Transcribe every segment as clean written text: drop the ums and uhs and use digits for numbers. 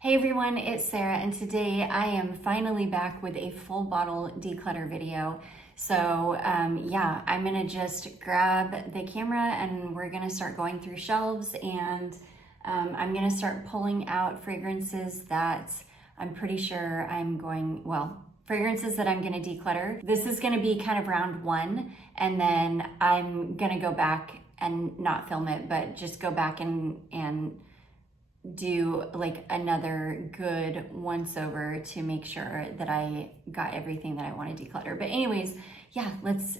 Hey everyone, it's Sarah, and today I am finally back with a full bottle declutter video. So yeah, I'm gonna just grab the camera and we're gonna start going through shelves, and I'm gonna start pulling out fragrances that I'm pretty sure fragrances that I'm gonna declutter. This is gonna be kind of round one, and then I'm gonna go back and not film it, but just go back and do like another good once over to make sure that I got everything that I want to declutter. But anyways, yeah, let's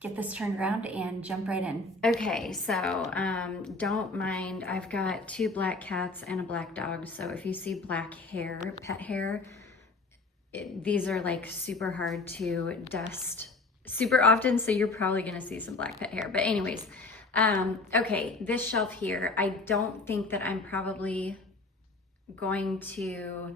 get this turned around and jump right in. Okay, so don't mind, I've got two black cats and a black dog. So if you see black hair, pet hair, these are like super hard to dust super often. So you're probably gonna see some black pet hair. But anyways, okay, this shelf here, I don't think that I'm probably going to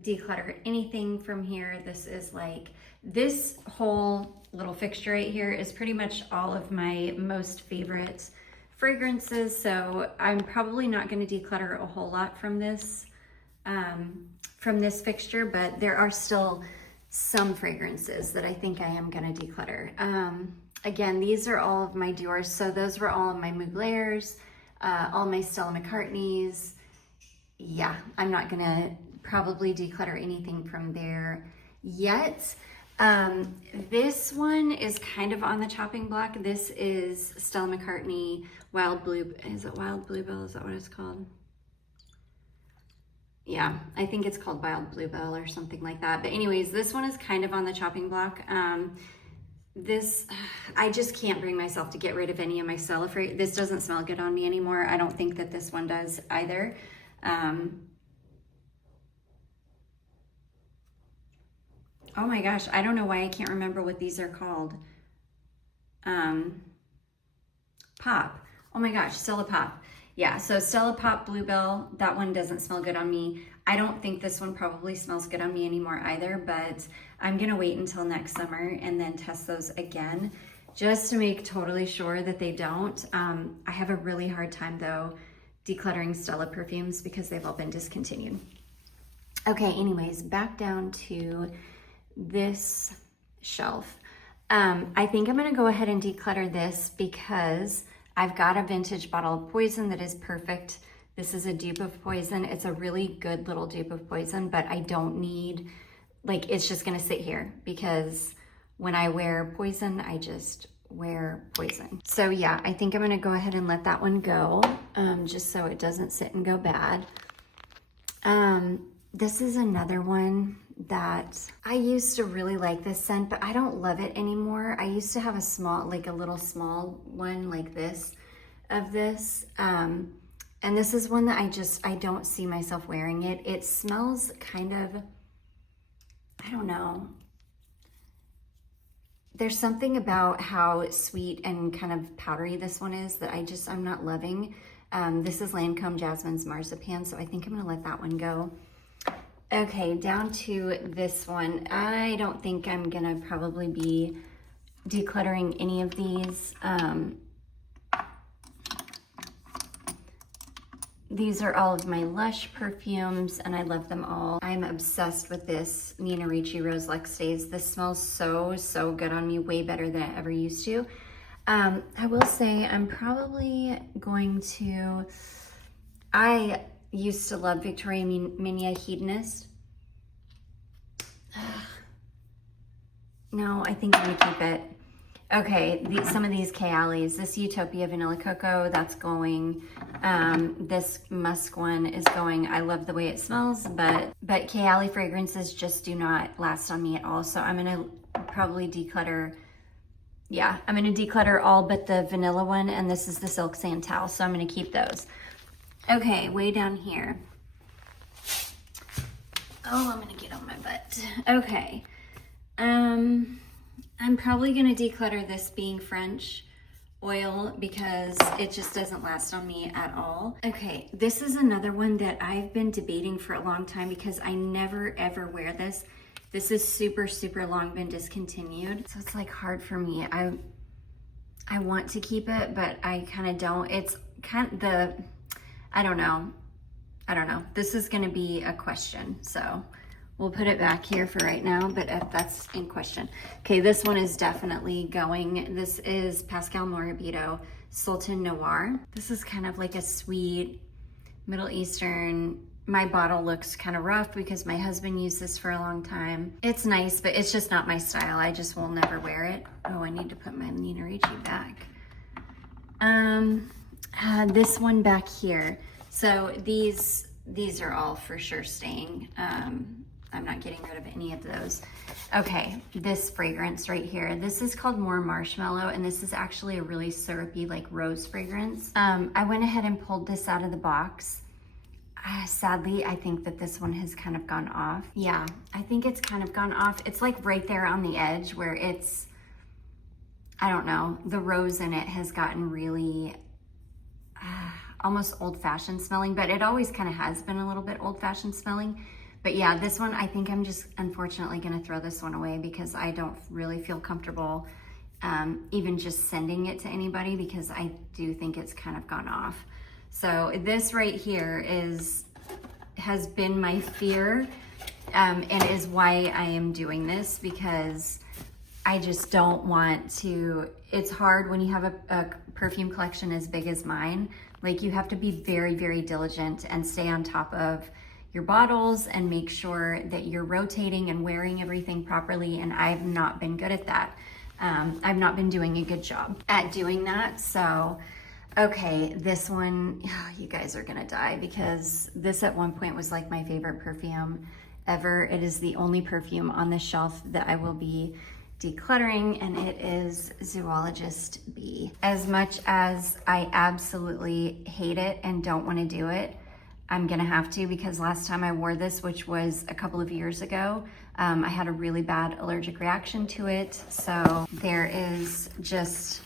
declutter anything from here. This is like, this whole little fixture right here is pretty much all of my most favorite fragrances. So I'm probably not going to declutter a whole lot from this fixture, but there are still some fragrances that I think I am going to declutter. Again, these are all of my Dior's. So those were all of my Muglers, all my Stella McCartneys. Yeah, I'm not gonna probably declutter anything from there yet. This one is kind of on the chopping block. This is Stella McCartney Wild Blue. Is it Wild Bluebell? Is that what it's called? Yeah, I think it's called Wild Bluebell or something like that. But anyways, this one is kind of on the chopping block. I just can't bring myself to get rid of any of my Stella fragrance. This doesn't smell good on me anymore. I don't think that this one does either. Oh my gosh, I don't know why I can't remember what these are called. Pop. Oh my gosh, Stella Pop. Yeah, so Stella Pop Bluebell, that one doesn't smell good on me. I don't think this one probably smells good on me anymore either, but I'm gonna wait until next summer and then test those again, just to make totally sure that they don't. I have a really hard time though decluttering Stella perfumes because they've all been discontinued. Okay, anyways, back down to this shelf. I think I'm gonna go ahead and declutter this because I've got a vintage bottle of Poison that is perfect. This is a dupe of Poison. It's a really good little dupe of Poison, but I don't need, like, it's just gonna sit here because when I wear Poison, I just wear Poison. So yeah, I think I'm gonna go ahead and let that one go, just so it doesn't sit and go bad. This is another one that I used to really like this scent, but I don't love it anymore. I used to have a small, like a little small one like this, of this. And this is one that I don't see myself wearing it. It smells kind of, I don't know. There's something about how sweet and kind of powdery this one is that I'm not loving. This is Lancome Jasmine's Marzipan, so I think I'm gonna let that one go. Okay, down to this one. I don't think I'm gonna probably be decluttering any of these. These are all of my Lush perfumes, and I love them all. I'm obsessed with this Nina Ricci Rose Luxe Days. This smells so, so good on me, way better than it ever used to. I will say I'm probably going to, I used to love Victoria Minia Hedonist. No, I think I'm gonna keep it. Okay, some of these Kayali's. This Utopia Vanilla Cocoa, that's going. This Musk one is going. I love the way it smells, but Kayali fragrances just do not last on me at all. So I'm gonna probably declutter. Yeah, I'm gonna declutter all but the vanilla one, and this is the Silk Santal, so I'm gonna keep those. Okay, way down here. Oh, I'm gonna get on my butt. Okay. I'm probably gonna declutter this Being French oil because it just doesn't last on me at all. Okay, this is another one that I've been debating for a long time because I never ever wear this. This is super, super long been discontinued. So it's like hard for me. I want to keep it, but I kind of don't. It's kind of I don't know. I don't know. This is gonna be a question, so we'll put it back here for right now, but if that's in question. Okay, this one is definitely going. This is Pascal Morabito Sultan Noir. This is kind of like a sweet Middle Eastern. My bottle looks kind of rough because my husband used this for a long time. It's nice, but it's just not my style. I just will never wear it. Oh, I need to put my Nina Ricci back. This one back here. So these are all for sure staying. I'm not getting rid of any of those. Okay, this fragrance right here. This is called More Marshmallow, and this is actually a really syrupy, like rose fragrance. I went ahead and pulled this out of the box. Sadly, I think that this one has kind of gone off. Yeah, I think it's kind of gone off. It's like right there on the edge where it's, I don't know, the rose in it has gotten really almost old-fashioned smelling, but it always kind of has been a little bit old-fashioned smelling. But yeah, this one, I think I'm just unfortunately gonna throw this one away because I don't really feel comfortable even just sending it to anybody because I do think it's kind of gone off. So this right here has been my fear and is why I am doing this, because I just don't want to. It's hard when you have a perfume collection as big as mine. Like, you have to be very, very diligent and stay on top of your bottles and make sure that you're rotating and wearing everything properly, and I've not been good at that. I've not been doing a good job at doing that. So, okay, this one, oh, you guys are gonna die, because this at one point was like my favorite perfume ever. It is the only perfume on the shelf that I will be decluttering, and it is Zoologist Bee. As much as I absolutely hate it and don't want to do it, I'm gonna have to, because last time I wore this, which was a couple of years ago, I had a really bad allergic reaction to it. So there is just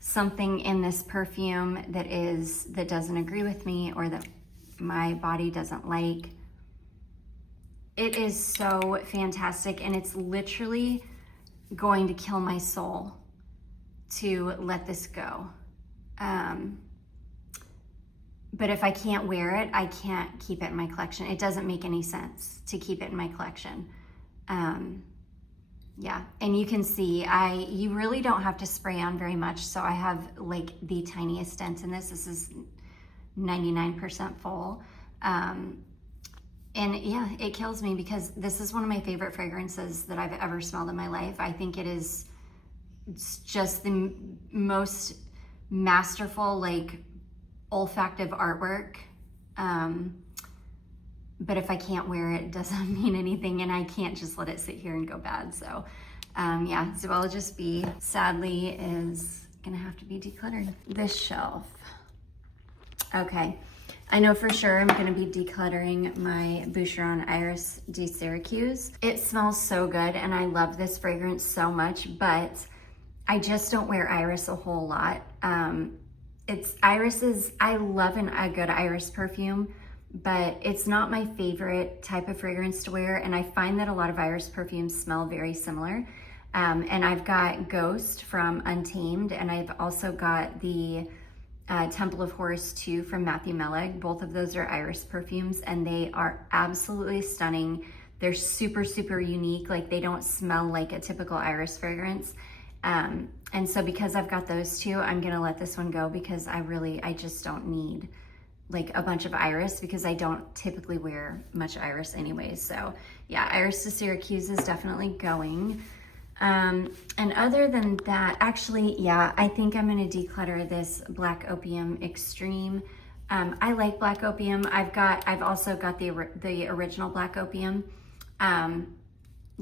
something in this perfume that doesn't agree with me, or that my body doesn't like. It is so fantastic, and it's literally going to kill my soul to let this go. But if I can't wear it, I can't keep it in my collection. It doesn't make any sense to keep it in my collection. Yeah, and you can see, you really don't have to spray on very much. So I have like the tiniest dent in this. This is 99% full. And yeah, it kills me because this is one of my favorite fragrances that I've ever smelled in my life. I think it's just the most masterful, like, olfactive artwork. But if I can't wear it, it doesn't mean anything, and I can't just let it sit here and go bad. So yeah, Zoologist Bee sadly is gonna have to be decluttered. This shelf. Okay, I know for sure I'm gonna be decluttering my Boucheron Iris de Syracuse. It smells so good, and I love this fragrance so much, but I just don't wear Iris a whole lot. I love a good Iris perfume, but it's not my favorite type of fragrance to wear, and I find that a lot of Iris perfumes smell very similar. And I've got Ghost from Untamed, and I've also got the Temple of Horus 2 from Matthew Mellig. Both of those are Iris perfumes, and they are absolutely stunning. They're super, super unique. Like, they don't smell like a typical Iris fragrance. And so because I've got those two, I'm gonna let this one go, because I just don't need like a bunch of Iris, because I don't typically wear much Iris anyways. So yeah, Iris de Syracuse is definitely going. And other than that, actually, yeah, I think I'm gonna declutter this Black Opium Extreme. I like Black Opium. I've also got the original Black Opium.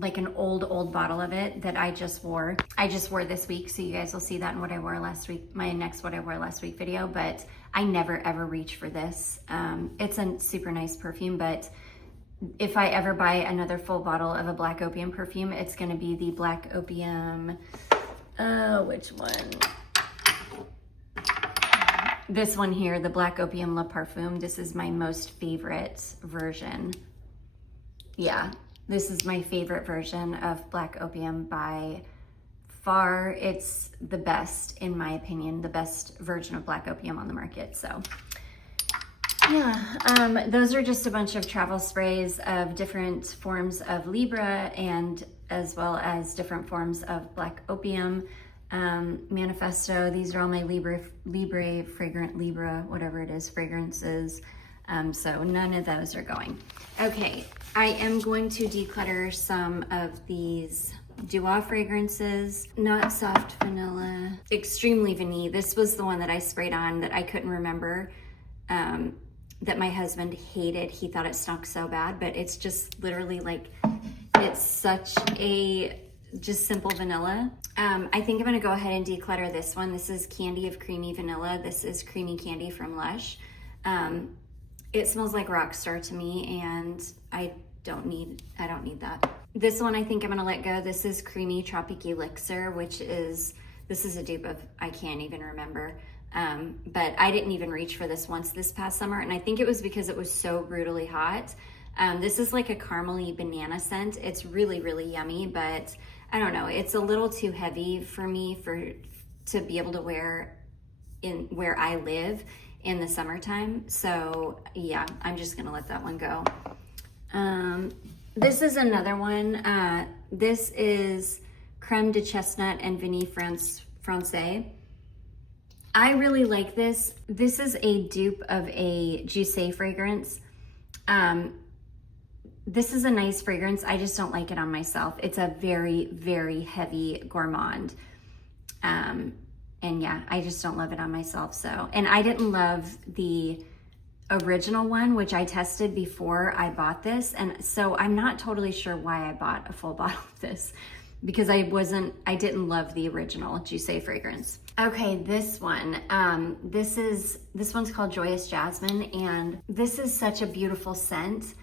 Like an old bottle of it that I just wore. I just wore this week, so you guys will see that in what I wore last week, my next what I wore last week video, but I never ever reach for this. It's a super nice perfume, but if I ever buy another full bottle of a Black Opium perfume, it's gonna be the Black Opium, which one? This one here, the Black Opium Le Parfum. This is my most favorite version. Yeah. This is my favorite version of Black Opium by far. It's the best, in my opinion, the best version of Black Opium on the market. So Yeah, those are just a bunch of travel sprays of different forms of Libra and as well as different forms of Black Opium, Manifesto. These are all my Libra, whatever it is, fragrances. So none of those are going. Okay, I am going to declutter some of these Duo fragrances. Not soft vanilla, extremely vanilla. This was the one that I sprayed on that I couldn't remember. That my husband hated. He thought it stunk so bad, but it's just literally like, it's such a just simple vanilla. I think I'm gonna go ahead and declutter this one. This is Candy of Creamy Vanilla. This is Creamy Candy from Lush. It smells like Rockstar to me, and I don't need that. This one I think I'm gonna let go. This is Creamy Tropic Elixir, this is a dupe of, I can't even remember. But I didn't even reach for this once this past summer, and I think it was because it was so brutally hot. This is like a caramely banana scent. It's really, really yummy, but I don't know, it's a little too heavy for me to be able to wear in where I live in the summertime. So yeah, I'm just gonna let that one go. This is another one. This is Creme de Chestnut and Vanille Francais. I really like this. This is a dupe of a Juicy fragrance. This is a nice fragrance. I just don't like it on myself. It's a very, very heavy gourmand. And yeah, I just don't love it on myself. So, and I didn't love the original one, which I tested before I bought this. And so I'm not totally sure why I bought a full bottle of this, because I didn't love the original Juicy fragrance. Okay, this one, this one's called Joyous Jasmine, and this is such a beautiful scent,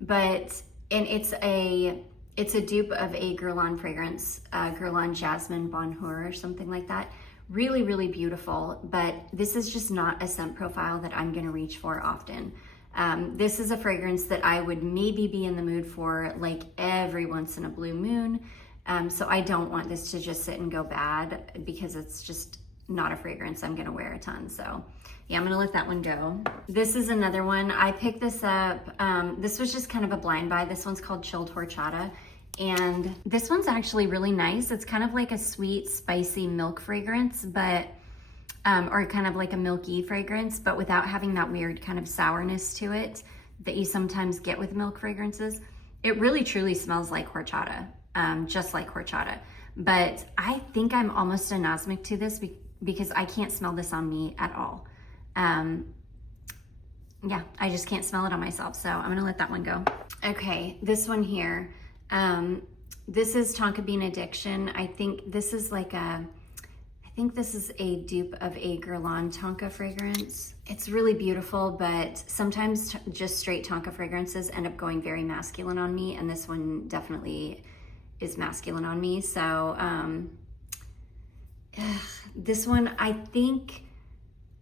and it's a dupe of a Guerlain fragrance, Guerlain Jasmine Bonjour or something like that. Really, really beautiful, but this is just not a scent profile that I'm gonna reach for often. This is a fragrance that I would maybe be in the mood for like every once in a blue moon. So I don't want this to just sit and go bad, because it's just not a fragrance I'm gonna wear a ton. So yeah, I'm gonna let that one go. This is another one. I picked this up. This was just kind of a blind buy. This one's called Chilled Horchata. And this one's actually really nice. It's kind of like a sweet, spicy milk fragrance, but, or kind of like a milky fragrance, but without having that weird kind of sourness to it that you sometimes get with milk fragrances. It really truly smells like horchata, just like horchata. But I think I'm almost anosmic to this because I can't smell this on me at all. Yeah, I just can't smell it on myself. So I'm gonna let that one go. Okay, this one here. This is Tonka Bean Addiction. I think this is a dupe of a Guerlain Tonka fragrance. It's really beautiful, but sometimes just straight Tonka fragrances end up going very masculine on me, and this one definitely is masculine on me. So this one, I think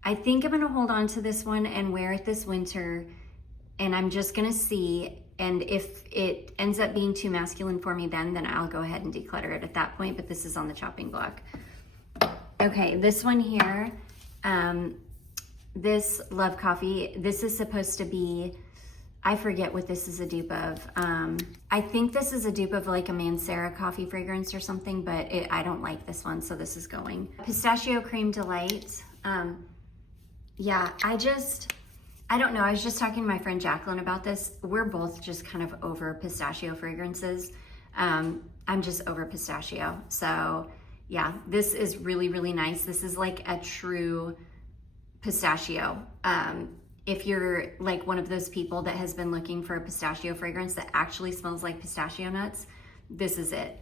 I'm gonna hold on to this one and wear it this winter, and I'm just gonna see. And if it ends up being too masculine for me then I'll go ahead and declutter it at that point, but this is on the chopping block. Okay, this one here, this Love Coffee, this is supposed to be, I forget what this is a dupe of. I think this is a dupe of like a Mancera coffee fragrance or something, but I don't like this one, so this is going. Pistachio Cream Delight. Yeah, I don't know. I was just talking to my friend Jacqueline about this. We're both just kind of over pistachio fragrances. I'm just over pistachio. So yeah, this is really, really nice. This is like a true pistachio. If you're like one of those people that has been looking for a pistachio fragrance that actually smells like pistachio nuts, this is it.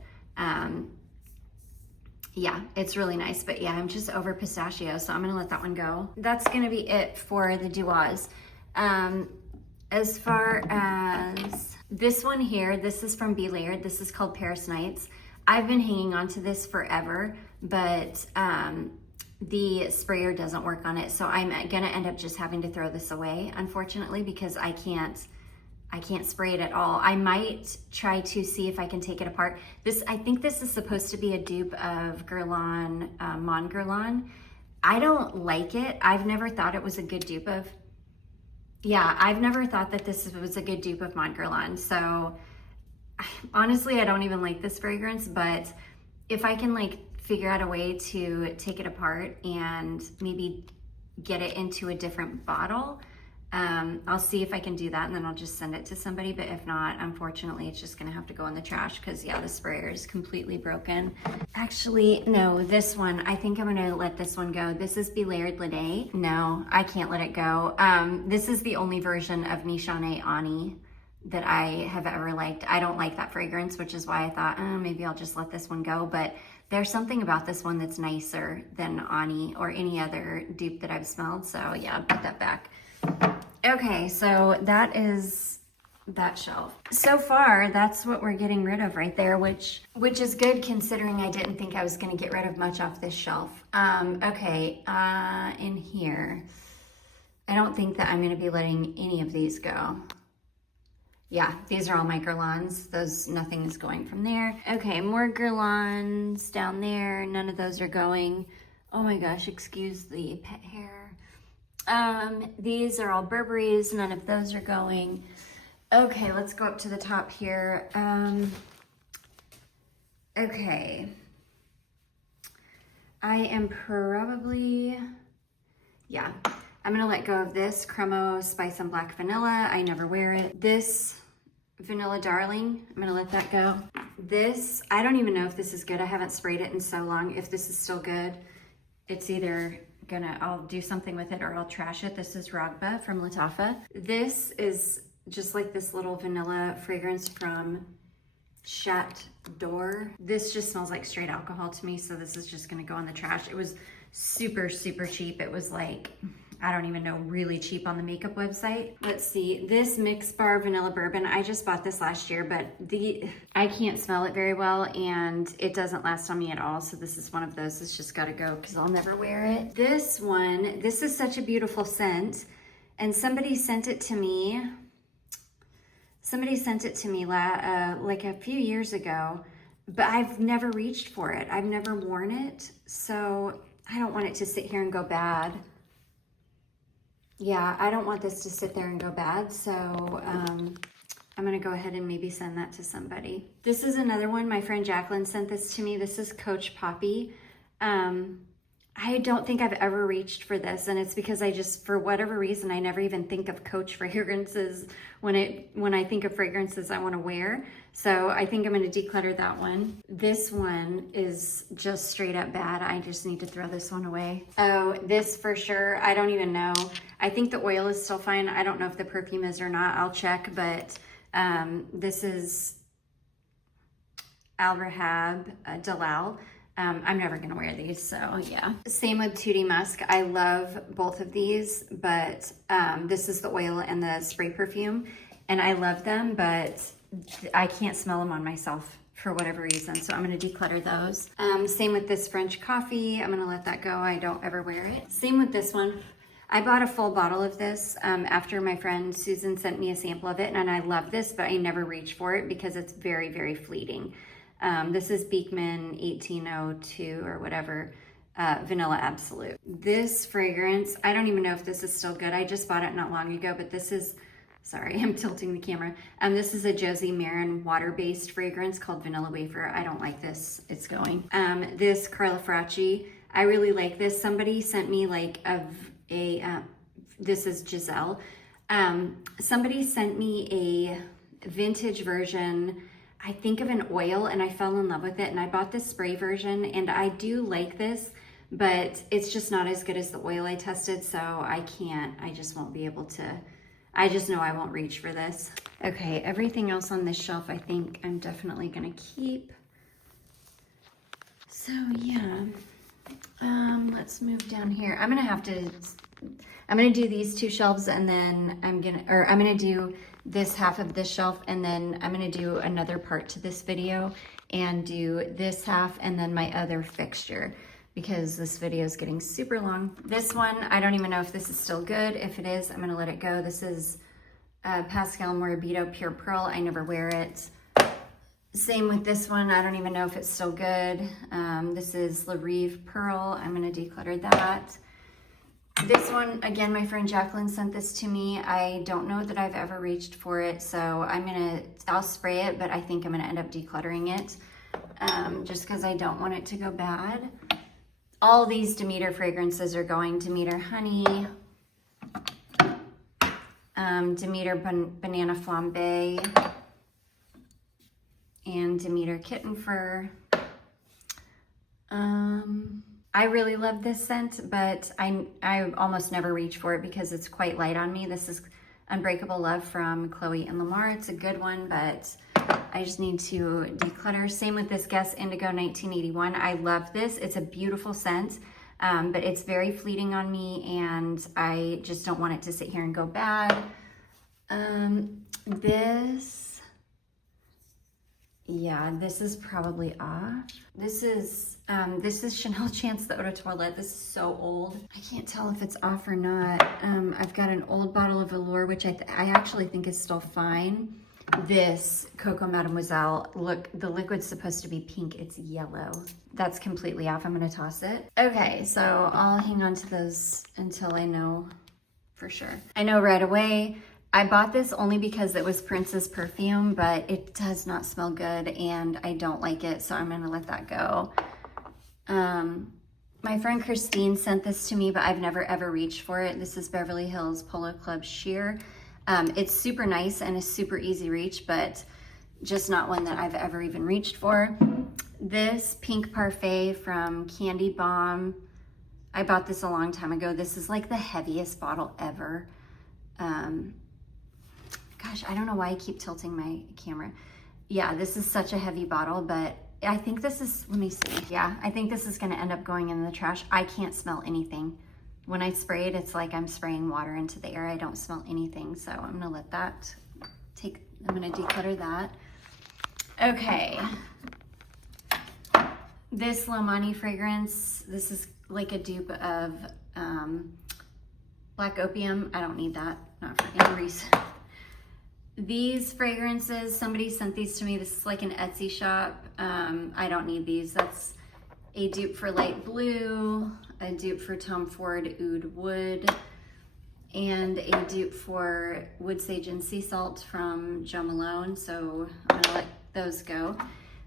Yeah, it's really nice, but yeah, I'm just over pistachio, so I'm gonna let that one go. That's gonna be it for the Duos. As far as this one here, this is from Be Layered. This is called Paris Nights. I've been hanging on to this forever, but the sprayer doesn't work on it, so I'm gonna end up just having to throw this away, unfortunately, because I can't spray it at all. I might try to see if I can take it apart. I think this is supposed to be a dupe of Guerlain, Mon Guerlain. I don't like it. I've never thought it was a good dupe of yeah, I've never thought that this was a good dupe of Mod Guerlain. So honestly, I don't even like this fragrance, but if I can like figure out a way to take it apart and maybe get it into a different bottle, I'll see if I can do that, and then I'll just send it to somebody. But if not, unfortunately, it's just gonna have to go in the trash because yeah, the sprayer is completely broken. Actually, no, this one, I think I'm gonna let this one go. This is Belaird Lede. No, I can't let it go. This is the only version of Nishane Ani that I have ever liked. I don't like that fragrance, which is why I thought, maybe I'll just let this one go. But there's something about this one that's nicer than Ani or any other dupe that I've smelled. So yeah, I'll put that back. Okay, so that is that shelf. So far, that's what we're getting rid of right there, which is good considering I didn't think I was gonna get rid of much off this shelf. Okay, in here, I don't think that I'm gonna be letting any of these go. Yeah, these are all my Guerlains. Those, nothing is going from there. Okay, more Guerlains down there. None of those are going. Oh my gosh, excuse the pet hair. These are all Burberrys. None of those are going. Okay, let's go up to the top here. Okay. I am probably, yeah. I'm gonna let go of this Cremo Spice and Black Vanilla. I never wear it. This Vanilla Darling, I'm gonna let that go. This, I don't even know if this is good. I haven't sprayed it in so long. If this is still good, it's either I'll do something with it or I'll trash it. This is Ragba from Lattafa. This is just like this little vanilla fragrance from Chat D'Or. This just smells like straight alcohol to me, so this is just gonna go in the trash. It was super, super cheap. It was like, I don't even know, really cheap on the makeup website. Let's see, this Mix Bar Vanilla Bourbon, I just bought this last year, but I can't smell it very well and it doesn't last on me at all. So this is one of those that's just gotta go because I'll never wear it. This one, this is such a beautiful scent, and somebody sent it to me. Like a few years ago, but I've never reached for it. I've never worn it, so I don't want it to sit here and go bad. Yeah, I don't want this to sit there and go bad, so I'm gonna go ahead and maybe send that to somebody. This is another one, my friend Jacqueline sent this to me. This is Coach Poppy. I don't think I've ever reached for this, and it's because I just, for whatever reason, I never even think of Coach fragrances when I think of fragrances I wanna wear. So I think I'm gonna declutter that one. This one is just straight up bad. I just need to throw this one away. Oh, this for sure, I don't even know. I think the oil is still fine. I don't know if the perfume is or not. I'll check, but this is Al Rahab Dalal. I'm never gonna wear these, so yeah. Same with Tutti Musk. I love both of these, but this is the oil and the spray perfume, and I love them, but I can't smell them on myself for whatever reason, so I'm gonna declutter those. Same with this French coffee. I'm gonna let that go. I don't ever wear it. Same with this one. I bought a full bottle of this after my friend Susan sent me a sample of it, and I love this, but I never reach for it because it's very, very fleeting. This is Beekman 1802 or whatever, Vanilla Absolute. This fragrance, I don't even know if this is still good. I just bought it not long ago, but this is, sorry, I'm tilting the camera. This is a Josie Marin water-based fragrance called Vanilla Wafer. I don't like this, it's going. This Carla Fracci, I really like this. Somebody sent me like this is Giselle. Somebody sent me a vintage version, I think of an oil, and I fell in love with it, and I bought this spray version, and I do like this, but it's just not as good as the oil I tested, so I just won't be able to, I just know I won't reach for this. Okay, everything else on this shelf I think I'm definitely gonna keep. So yeah, let's move down here. I'm gonna do these two shelves, and then I'm gonna do this half of this shelf, and then I'm gonna do another part to this video and do this half and then my other fixture, because this video is getting super long. This one, I don't even know if this is still good. If it is, I'm gonna let it go. This is Pascal Morabito Pure Pearl. I never wear it. Same with this one. I don't even know if it's still good. This is La Rive Pearl. I'm gonna declutter that. This one, again, my friend Jacqueline sent this to me. I don't know that I've ever reached for it, so I'll spray it, but I think I'm gonna end up decluttering it just because I don't want it to go bad. All these Demeter fragrances are going: Demeter Honey, Demeter Banana Flambe, and Demeter Kitten Fur. I really love this scent, but I almost never reach for it because it's quite light on me. This is Unbreakable Love from Chloe and Lamar. It's a good one, but I just need to declutter. Same with this Guess Indigo 1981. I love this. It's a beautiful scent, but it's very fleeting on me, and I just don't want it to sit here and go bad. This is probably off. This is Chanel Chance the Eau de Toilette. This is so old. I can't tell if it's off or not. I've got an old bottle of Allure, which I actually think is still fine. This Coco Mademoiselle, look, the liquid's supposed to be pink. It's yellow. That's completely off. I'm gonna toss it. Okay, so I'll hang on to those until I know for sure. I know right away. I bought this only because it was Prince's perfume, but it does not smell good and I don't like it, so I'm gonna let that go. My friend Christine sent this to me, but I've never ever reached for it. This is Beverly Hills Polo Club Sheer. It's super nice and a super easy reach, but just not one that I've ever even reached for. This Pink Parfait from Candy Bomb. I bought this a long time ago. This is like the heaviest bottle ever. Gosh, I don't know why I keep tilting my camera. Yeah, this is such a heavy bottle, but I think this is, let me see. Yeah, I think this is gonna end up going in the trash. I can't smell anything. When I spray it, it's like I'm spraying water into the air. I don't smell anything, so I'm gonna let that I'm gonna declutter that. Okay. This Lomani fragrance, this is like a dupe of Black Opium. I don't need that, not for any reason. These fragrances, somebody sent these to me. This is like an Etsy shop. I don't need these. That's a dupe for Light Blue, a dupe for Tom Ford Oud Wood, and a dupe for Wood Sage and Sea Salt from Jo Malone. So I'm gonna let those go.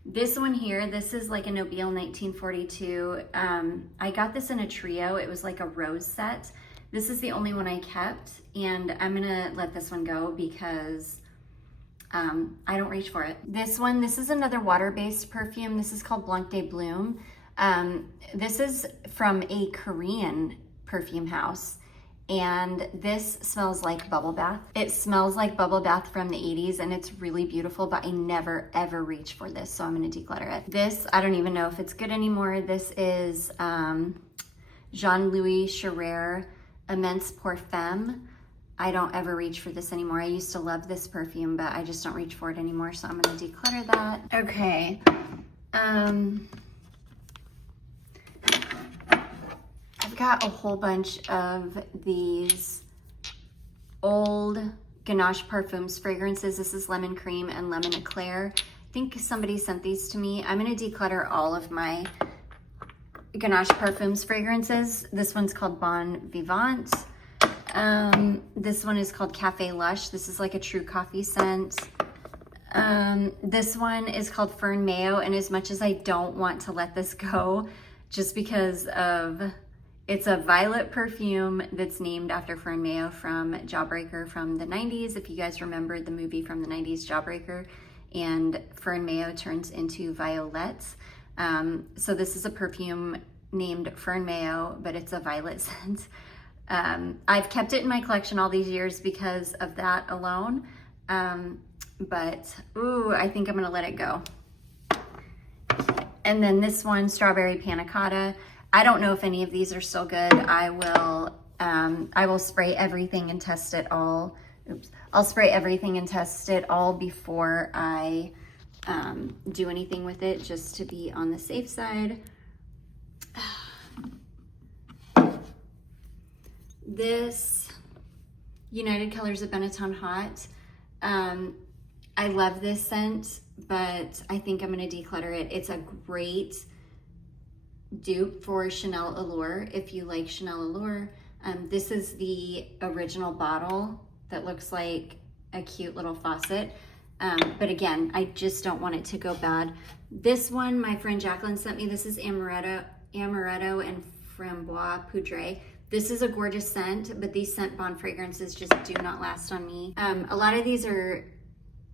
This one here, this is like a Nobile 1942. I got this in a trio. It was like a rose set. This is the only one I kept, and I'm gonna let this one go because I don't reach for it. This one, this is another water-based perfume. This is called Blanc de Bloom. This is from a Korean perfume house, and this smells like bubble bath. It smells like bubble bath from the 80s, and it's really beautiful, but I never ever reach for this, so I'm gonna declutter it. This, I don't even know if it's good anymore. This is Jean-Louis Cherrer Immense Parfum. I don't ever reach for this anymore. I used to love this perfume, but I just don't reach for it anymore, so I'm gonna declutter that. Okay. I've got a whole bunch of these old Ganache Parfums fragrances. This is Lemon Cream and Lemon Eclair. I think somebody sent these to me. I'm gonna declutter all of my Ganache Parfums fragrances. This one's called Bon Vivant. This one is called Cafe Lush. This is like a true coffee scent. This one is called Fern Mayo, and as much as I don't want to let this go, just because of, it's a violet perfume that's named after Fern Mayo from Jawbreaker from the 90s. If you guys remember the movie from the 90s, Jawbreaker, and Fern Mayo turns into violet. So this is a perfume named Fern Mayo, but it's a violet scent. I've kept it in my collection all these years because of that alone. But ooh, I think I'm gonna let it go. And then this one, Strawberry Panna Cotta. I don't know if any of these are still good. I will spray everything and test it all. Oops. I'll spray everything and test it all before I do anything with it, just to be on the safe side. This United Colors of Benetton Hot. I love this scent, but I think I'm gonna declutter it. It's a great dupe for Chanel Allure. If you like Chanel Allure, This is the original bottle that looks like a cute little faucet. But again, I just don't want it to go bad. This one, my friend Jacqueline sent me. This is Amaretto and Framboise Poudre. This is a gorgeous scent, but these scent bond fragrances just do not last on me. A lot of these are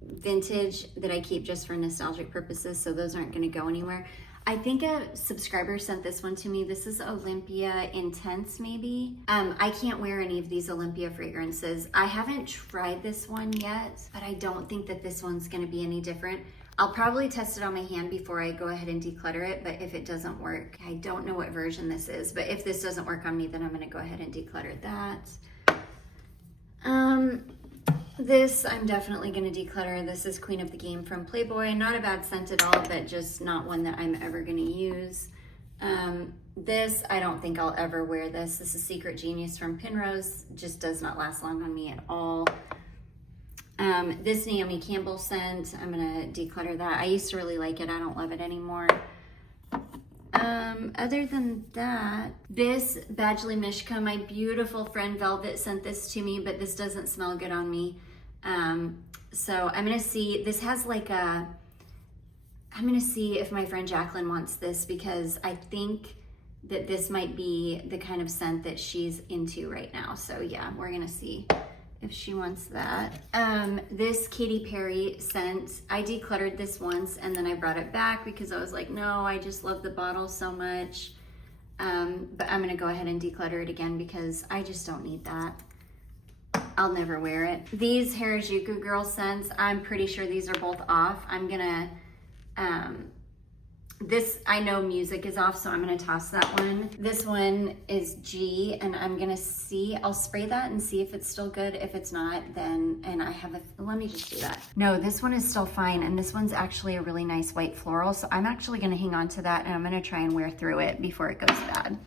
vintage that I keep just for nostalgic purposes, so those aren't gonna go anywhere. I think a subscriber sent this one to me. This is Olympia Intense, maybe. I can't wear any of these Olympia fragrances. I haven't tried this one yet, but I don't think that this one's gonna be any different. I'll probably test it on my hand before I go ahead and declutter it, but if it doesn't work, I don't know what version this is, but if this doesn't work on me, then I'm gonna go ahead and declutter that. This I'm definitely gonna declutter. This is Queen of the Game from Playboy. Not a bad scent at all, but just not one that I'm ever gonna use. This, I don't think I'll ever wear this. This is Secret Genius from Penrose. Just does not last long on me at all. This Naomi Campbell scent, I'm gonna declutter that. I used to really like it. I don't love it anymore. Other than that, this Badgley Mishka, my beautiful friend Velvet sent this to me, but this doesn't smell good on me. So I'm gonna see, this has like a, I'm gonna see if my friend Jacqueline wants this, because I think that this might be the kind of scent that she's into right now. So yeah, we're gonna see if she wants that. This Katy Perry scent, I decluttered this once and then I brought it back because I was like, no, I just love the bottle so much. But I'm gonna go ahead and declutter it again because I just don't need that. I'll never wear it. These Harajuku Girl scents, I'm pretty sure these are both off. I'm gonna, this, I know music is off, so I'm gonna toss that one. This one is G, and I'm gonna see, I'll spray that and see if it's still good. If it's not, then, and I have a, let me just do that. No, this one is still fine, and this one's actually a really nice white floral, so I'm actually gonna hang on to that, and I'm gonna try and wear through it before it goes bad.